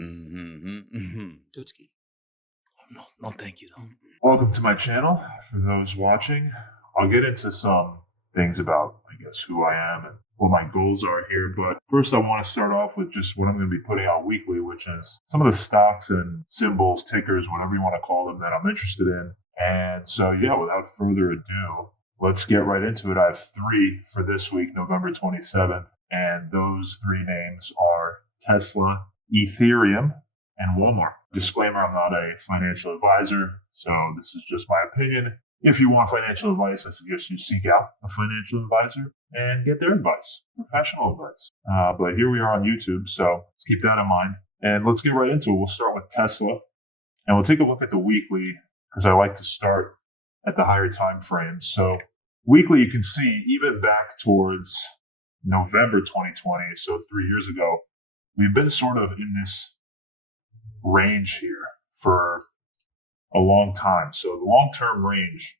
Dutski. No, thank you, though. Welcome to my channel. For those watching, I'll get into some things about, I guess, who I am and what my goals are here. But first, I want to start off with just what I'm going to be putting out weekly, which is some of the stocks and symbols, tickers, whatever you want to call them, that I'm interested in. And so, yeah, without further ado, let's get right into it. I have three for this week, November 27th. And those three names are Tesla, Ethereum, and Walmart. Disclaimer, I'm not a financial advisor, so this is just my opinion. If you want financial advice, I suggest you seek out a financial advisor and get their advice, professional advice. But here we are on YouTube, so let's keep that in mind. And let's get right into it. We'll start with Tesla, and we'll take a look at the weekly, because I like to start at the higher time frames. So weekly, you can see even back towards November 2020, so 3 years ago, we've been sort of in this range here for a long time. So the long-term range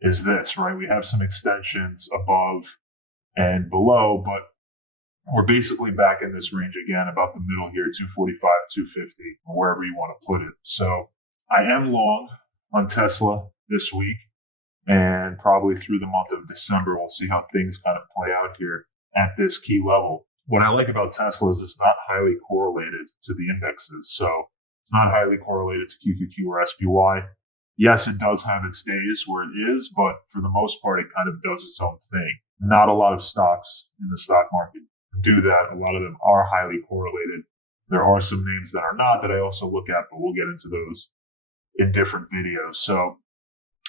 is this, right? We have some extensions above and below, but we're basically back in this range again, about the middle here, 245, 250, wherever you want to put it. So I am long on Tesla this week, and probably through the month of December, we'll see how things kind of play out here at this key level. What I like about Tesla is it's not highly correlated to the indexes. So it's not highly correlated to QQQ or SPY. Yes, it does have its days where it is, but for the most part, it kind of does its own thing. Not a lot of stocks in the stock market do that. A lot of them are highly correlated. There are some names that are not that I also look at, but we'll get into those in different videos. So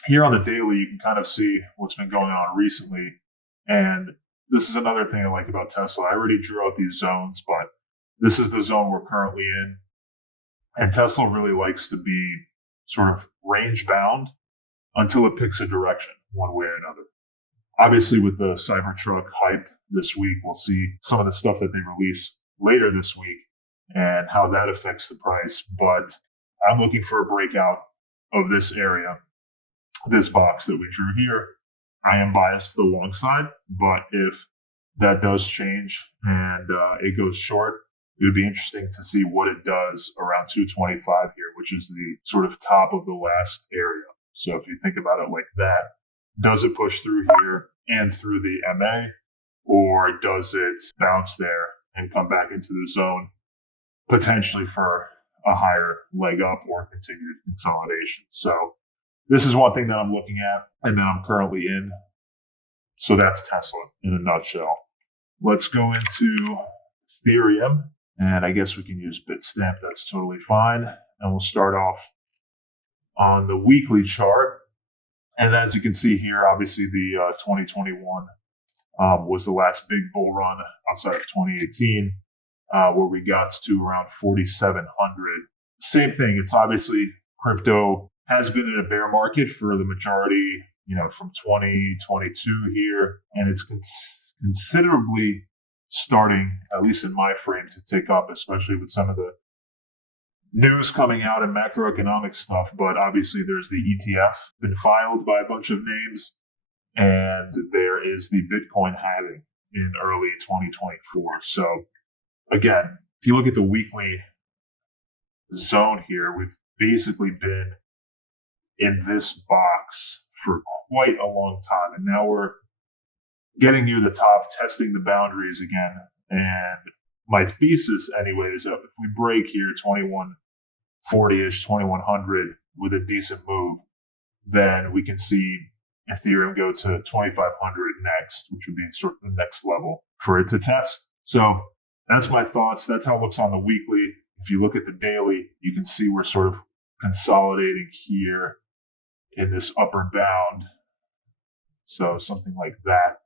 here on the daily, you can kind of see what's been going on recently. And this is another thing I like about Tesla. I already drew out these zones, but this is the zone we're currently in. And Tesla really likes to be sort of range bound until it picks a direction one way or another. Obviously, with the Cybertruck hype this week, we'll see some of the stuff that they release later this week and how that affects the price. But I'm looking for a breakout of this area, this box that we drew here. I am biased to the long side, but if that does change and it goes short, it would be interesting to see what it does around 225 here, which is the sort of top of the last area. So if you think about it like that, does it push through here and through the MA, or does it bounce there and come back into the zone, potentially for a higher leg up or continued consolidation? So this is one thing that I'm looking at and that I'm currently in. So that's Tesla in a nutshell. Let's go into Ethereum, and I guess we can use Bitstamp. That's totally fine. And we'll start off on the weekly chart. And as you can see here, obviously the 2021 was the last big bull run outside of 2018, where we got to around 4,700. Same thing. It's obviously crypto has been in a bear market for the majority, from 2022 here, and it's considerably starting, at least in my frame, to tick up, especially with some of the news coming out and macroeconomic stuff. But obviously there's the ETF been filed by a bunch of names, and there is the Bitcoin halving in early 2024. So again, if you look at the weekly zone here, we've basically been in this box for quite a long time, and now we're getting near the top, testing the boundaries again. And my thesis anyway is that if we break here 2140-ish, 2100 with a decent move, then we can see Ethereum go to 2500 next, which would be sort of the next level for it to test. So that's my thoughts. That's how it looks on the weekly. If you look at the daily, you can see we're sort of consolidating here in this upper bound. So something like that.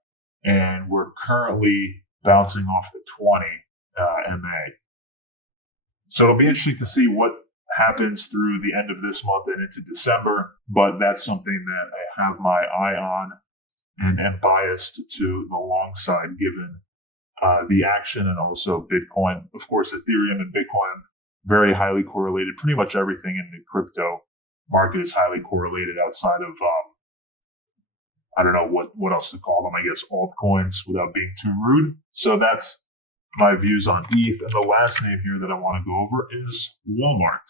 And we're currently bouncing off the 20 MA. So it'll be interesting to see what happens through the end of this month and into December, but that's something that I have my eye on and am biased to the long side given the action, and also Bitcoin. Of course, Ethereum and Bitcoin, very highly correlated. Pretty much everything in the crypto market is highly correlated outside of, I don't know what else to call them, I guess altcoins without being too rude. So that's my views on ETH. And the last name here that I want to go over is Walmart.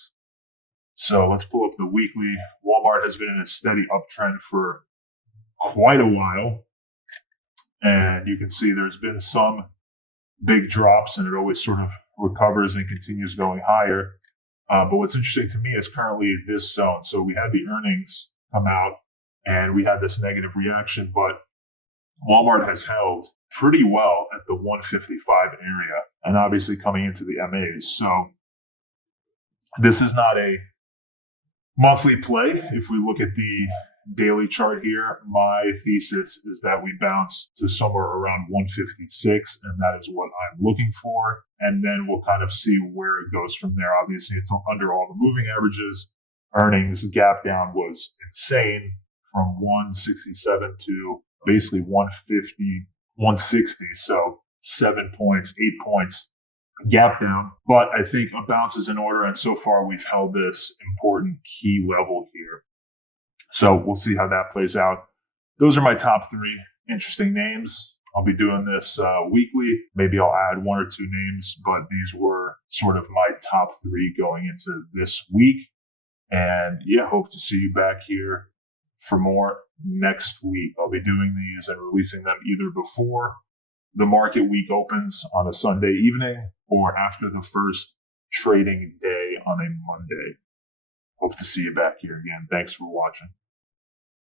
So let's pull up the weekly. Walmart has been in a steady uptrend for quite a while. And you can see there's been some big drops, and it always sort of recovers and continues going higher. But what's interesting to me is currently this zone. So we had the earnings come out, and we had this negative reaction, but Walmart has held pretty well at the 155 area, and obviously coming into the MAs. So this is not a monthly play. If we look at the daily chart here, my thesis is that we bounce to somewhere around 156, and that is what I'm looking for. And then we'll kind of see where it goes from there. Obviously, it's under all the moving averages. Earnings gap down was insane from 167 to basically 150, 160. So 7 points, 8 points gap down, but I think a bounce is in order, and so far we've held this important key level here. So we'll see how that plays out. Those are my top 3 interesting names. I'll be doing this weekly. Maybe I'll add 1 or 2 names, but these were sort of my top 3 going into this week. And yeah, hope to see you back here for more next week. I'll be doing these and releasing them either before the market week opens on a Sunday evening or after the first trading day on a Monday. Hope to see you back here again. Thanks for watching.